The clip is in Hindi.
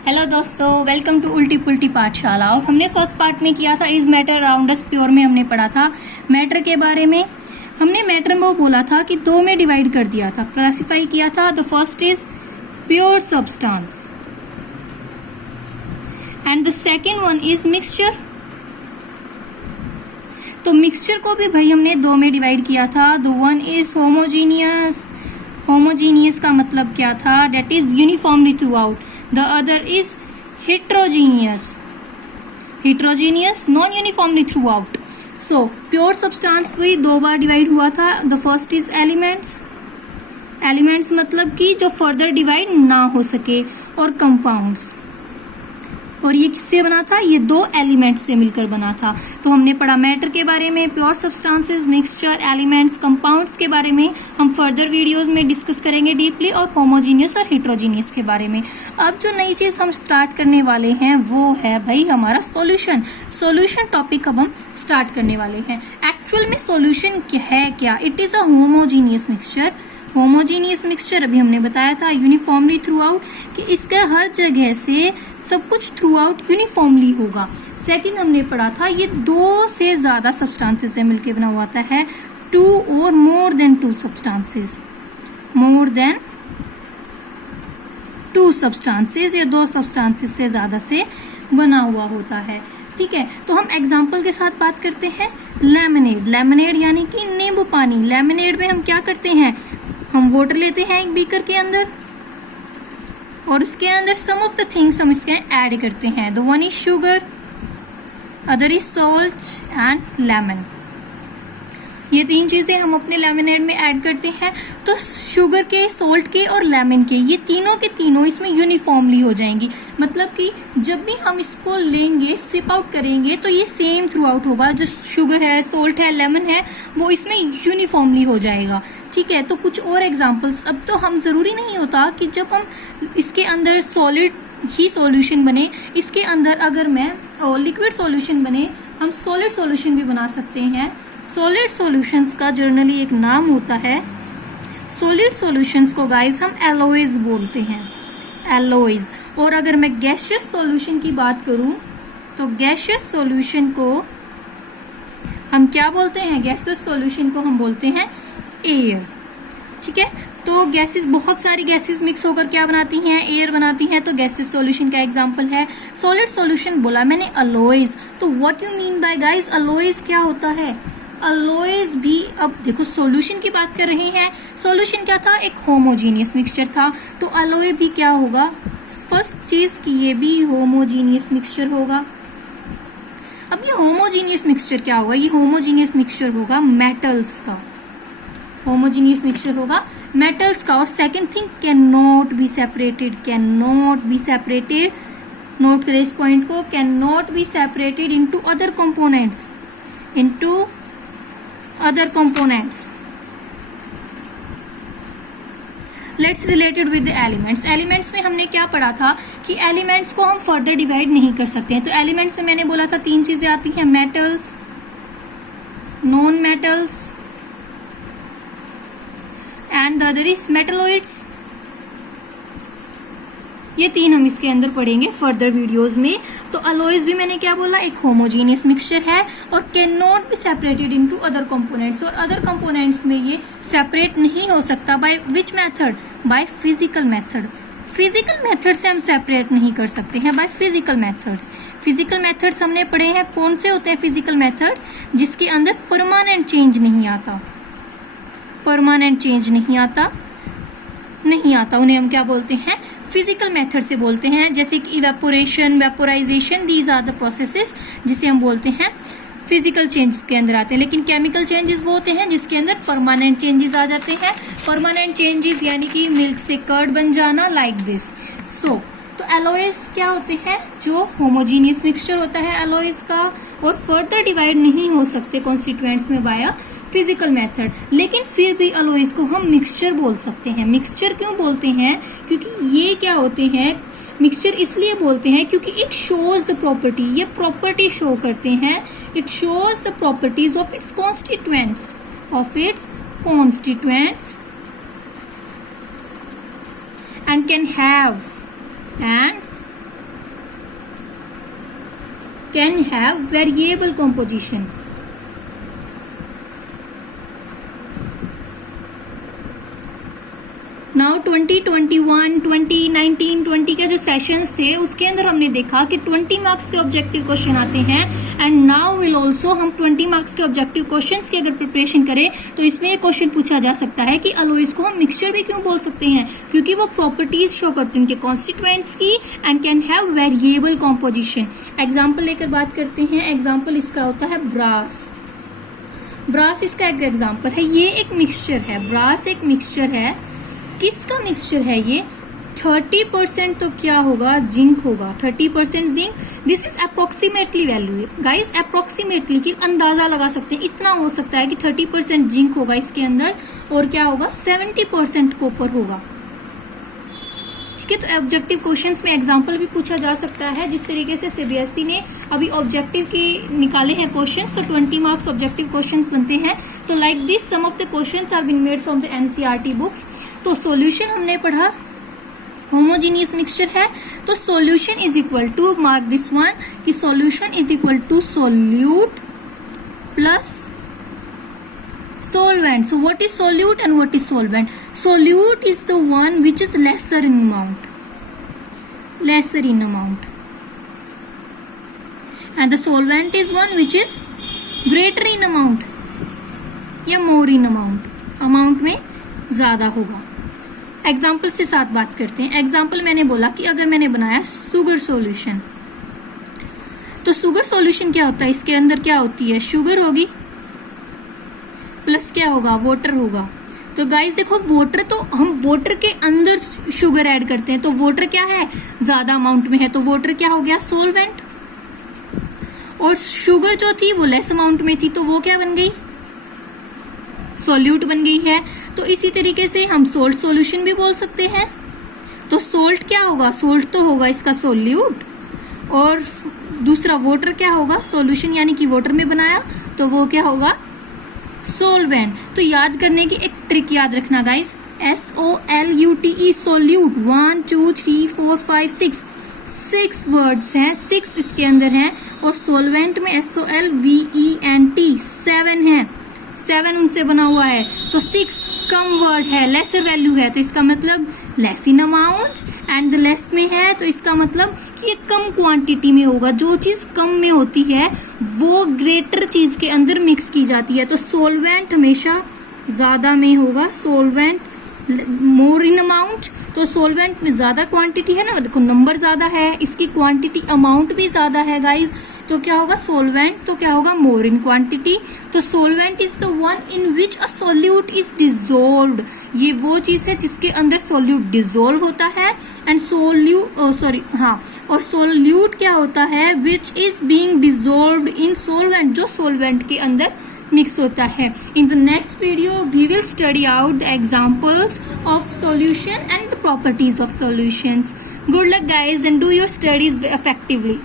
हेलो दोस्तों, वेलकम टू उल्टी पुल्टी पाठशाला। और हमने फर्स्ट पार्ट में किया था is matter around us pure में हमने पढ़ा था मैटर के बारे में। हमने मैटर में बोला था कि दो में डिवाइड कर दिया था, क्लासिफाई किया था। The first is pure substance and the second one is mixture. तो मिक्सचर को भी भाई हमने दो में डिवाइड किया था। The one is homogeneous. Homogeneous का मतलब क्या था? That is uniformly throughout. The other is heterogeneous. Heterogeneous, non-uniformly throughout. So pure substance भी दो बार डिवाइड हुआ था। The first is elements. Elements मतलब कि जो further डिवाइड ना हो सके, और compounds। और ये किससे बना था? ये दो एलिमेंट्स से मिलकर बना था। तो हमने पढ़ा मैटर के बारे में, pure substances, mixture, elements, compounds के बारे में हम फर्दर वीडियोस में डिस्कस करेंगे डीपली, और होमोजीनियस और हेट्रोजीनियस के बारे में। अब जो नई चीज हम स्टार्ट करने वाले हैं वो है भाई हमारा सॉल्यूशन। सॉल्यूशन टॉपिक अब हम स्टार्ट करने वाले हैं। एक्चुअल में सॉल्यूशन है क्या? It is a homogeneous mixture. Homogeneous mixture अभी हमने बताया था यूनिफॉर्मली थ्रू आउट, कि इसका हर जगह से सब कुछ थ्रू आउट यूनिफॉर्मली होगा। सेकंड हमने पढ़ा था ये दो से ज्यादा सब्सटेंसेस से मिलकर बना हुआ है, टू और more than to substances. More than to substances या दो सब्सटेंसेस से ज्यादा से बना हुआ होता है। ठीक है, तो हम एग्जाम्पल के साथ बात करते हैं। लेमनेड। लेमनेड यानी कि नींबू पानी। लेमनेड में हम क्या करते हैं? हम वाटर लेते हैं एक बीकर के अंदर, और उसके अंदर सम ऑफ द थिंग्स हम इसके ऐड करते हैं। The one is sugar, other is salt and lemon. ये तीन चीजें हम अपने लेमनेड में ऐड करते हैं। तो शुगर के, सॉल्ट के और लेमन के, ये तीनों के तीनों इसमें यूनिफॉर्मली हो जाएंगी। मतलब कि जब भी हम इसको लेंगे, सिप आउट करेंगे, तो ये सेम थ्रू आउट होगा। जो शुगर है, सॉल्ट है, लेमन है, वो इसमें यूनिफॉर्मली हो जाएगा। ठीक है, तो कुछ और एग्जाम्पल्स। अब तो हम जरूरी नहीं होता कि जब हम इसके अंदर सॉलिड ही सॉल्यूशन बने, इसके अंदर अगर मैं लिक्विड सॉल्यूशन बने, हम सॉलिड सॉल्यूशन भी बना सकते हैं। सॉलिड सॉल्यूशंस का जर्नली एक नाम होता है। सॉलिड सॉल्यूशंस को गाइस हम एलोइज बोलते हैं, एलोइज। और अगर मैं गैसियस सॉल्यूशन की बात करूं, तो गैसियस सॉल्यूशन को हम क्या बोलते हैं? गैसियस सॉल्यूशन को हम बोलते हैं एयर। ठीक है, तो गैसेस, बहुत सारी गैसेस मिक्स होकर क्या बनाती हैं? एयर बनाती हैं। तो गैसेस सॉल्यूशन का एग्जांपल है। सॉलिड सॉल्यूशन बोला मैंने अलोइज। तो what you mean by guys allows क्या होता है? अलोइज भी, अब देखो सॉल्यूशन की बात कर रहे हैं। सॉल्यूशन क्या था? एक होमोजीनियस मिक्सचर था। तो अलोय भी क्या होगा? फर्स्ट चीज की ये भी होमोजीनियस मिक्सचर होगा। अब ये होमोजीनियस मिक्सचर क्या होगा? ये होमोजीनियस मिक्सचर होगा मेटल्स का। होमोजीनियस मिक्सचर होगा मेटल्स का। और second thing, can not be separated. Can not be separated, note करें इस पॉइंट को, can not be separated into other components, into other components. Let's related with the elements. Elements में हमने क्या पढ़ा था कि एलिमेंट्स को हम फर्दर डिवाइड नहीं कर सकते हैं। तो एलिमेंट्स में मैंने बोला था तीन चीजें आती हैं, metals, non metals and the other is metalloids. ये तीन हम इसके अंदर पढ़ेंगे फर्दर वीडियोस में। तो अलोइज भी मैंने क्या बोला? एक होमोजीनियस मिक्सचर है और can not be separated into other components. और अदर कंपोनेंट्स में ये सेपरेट नहीं हो सकता। By which method? By physical method. Physical method से हम सेपरेट नहीं कर सकते हैं, by physical methods. Physical methods हमने पढ़े हैं। कौन से होते हैं फिजिकल मेथड्स? जिसके अंदर परमानेंट चेंज नहीं आता। परमानेंट चेंज नहीं आता, उन्हें हम क्या बोलते हैं? फिजिकल मेथड से बोलते हैं। जैसे कि evaporation, vaporization, these are the processes जिसे हम बोलते हैं फिजिकल चेंजेस के अंदर आते हैं। लेकिन केमिकल चेंजेस वो होते हैं जिसके अंदर परमानेंट चेंजेस आ जाते हैं। परमानेंट चेंजेस यानी कि मिल्क से कर्ड बन जाना, लाइक दिस। तो एलोइज क्या होते हैं? जो होमोजीनियस मिक्सचर होता है एलोइज का, और फर्दर डिवाइड नहीं हो सकते कॉन्स्टिट्यूएंट्स में बाय फिजिकल मेथड। लेकिन फिर भी अलोइज को हम मिक्सचर बोल सकते हैं। मिक्सचर क्यों बोलते हैं? क्योंकि ये क्या होते हैं? मिक्सचर इसलिए बोलते हैं क्योंकि इट शोज द प्रॉपर्टी, ये प्रॉपर्टी शो करते हैं। It shows the properties of its constituents, and can have and can have variable composition. Now 2021, 2019, 20 के जो सेशंस थे उसके अंदर हमने देखा कि 20 मार्क्स के ऑब्जेक्टिव क्वेश्चन आते हैं एंड नाउ विल ऑल्सो हम 20 मार्क्स के ऑब्जेक्टिव क्वेश्चंस की अगर प्रिपरेशन करें तो इसमें एक क्वेश्चन पूछा जा सकता है कि अलॉयज को हम मिक्सचर भी क्यों बोल सकते हैं, क्योंकि वो प्रॉपर्टीज शो करते हैं उनके कॉन्स्टिट्यूएंट्स की and can have variable composition. Example लेकर बात करते हैं। एग्जाम्पल इसका होता है ब्रास। ब्रास इसका एक एग्जाम्पल है। ये एक मिक्सचर है, ब्रास एक मिक्सचर है। किसका मिक्सचर है ये? 30% तो क्या होगा? जिंक होगा। 30% zinc. This is approximately value guys, approximately की अंदाजा लगा सकते हैं। इतना हो सकता है कि 30% जिंक होगा इसके अंदर और क्या होगा? 70% कॉपर होगा। ठीक है, तो ऑब्जेक्टिव क्वेश्चंस में एग्जांपल भी पूछा जा सकता है। जिस तरीके से सीबीएसई ने अभी ऑब्जेक्टिव की निकाले हैं क्वेश्चंस, तो 20 मार्क्स ऑब्जेक्टिव क्वेश्चंस बनते हैं। तो like this some of the questions are been made from the NCERT books. तो सॉल्यूशन हमने पढ़ा, होमोजीनियस मिक्सचर है तो solution is equal to, mark this one, कि solution is equal to solute plus solvent. So what is solute and what is solvent? Solute is the one which is lesser in amount, and the solvent is one which is greater in amount या more in amount में ज्यादा होगा। एग्जाम्पल से साथ बात करते हैं। एग्जाम्पल मैंने बोला कि अगर मैंने बनाया शुगर सॉल्यूशन, तो शुगर सॉल्यूशन क्या होता है? इसके अंदर क्या होती है? शुगर होगी प्लस क्या होगा? वाटर होगा। तो गाइस देखो, वाटर तो हम वाटर के अंदर शुगर ऐड करते हैं, तो वाटर क्या है? ज्यादा अमाउंट में है, तो वाटर क्या हो गया? सोलवेंट। और शुगर जो थी वो लेस अमाउंट में थी, तो वो क्या बन गई? सॉल्यूट बन गई है। तो इसी तरीके से हम सोल्ट सॉल्यूशन भी बोल सकते हैं। तो सोल्ट क्या होगा? सोल्ट तो होगा इसका सोल्यूट, और दूसरा वाटर क्या होगा? सॉल्यूशन यानी कि वाटर में बनाया, तो वो क्या होगा? सोलवेंट। तो याद करने की एक ट्रिक याद रखना गाइस, SOLUTE सोल्यूट। 1 2 3 4 5 6 वर्ड्स हैं, 6 इसके अंदर हैं, और सोलवेंट में SOLVENT 7 है, 7 उनसे बना हुआ है। तो 6 कम वर्ड है, लेसर वैल्यू है, तो इसका मतलब less in amount, and less में है तो इसका मतलब कि ये कम क्वांटिटी में होगा। जो चीज कम में होती है वो ग्रेटर चीज के अंदर मिक्स की जाती है। तो सोलवेंट हमेशा ज्यादा में होगा, सोलवेंट मोर इन अमाउंट। तो सोलवेंट में ज्यादा क्वांटिटी है ना, देखो नंबर ज्यादा है, इसकी क्वांटिटी अमाउंट भी ज्यादा है गाइज, तो क्या होगा? सोलवेंट तो क्या होगा? मोर इन क्वांटिटी। तो solvent is the one in which a solute is dissolved. ये वो चीज है जिसके अंदर सोल्यूट डिजोल्व होता है, एंड और सोल्यूट क्या होता है? Which is being dissolved in solvent, जो सोलवेंट के अंदर मिक्स होता है। In the next video we will study out the examples of solution and the properties of solutions. Good luck guys and do your studies effectively.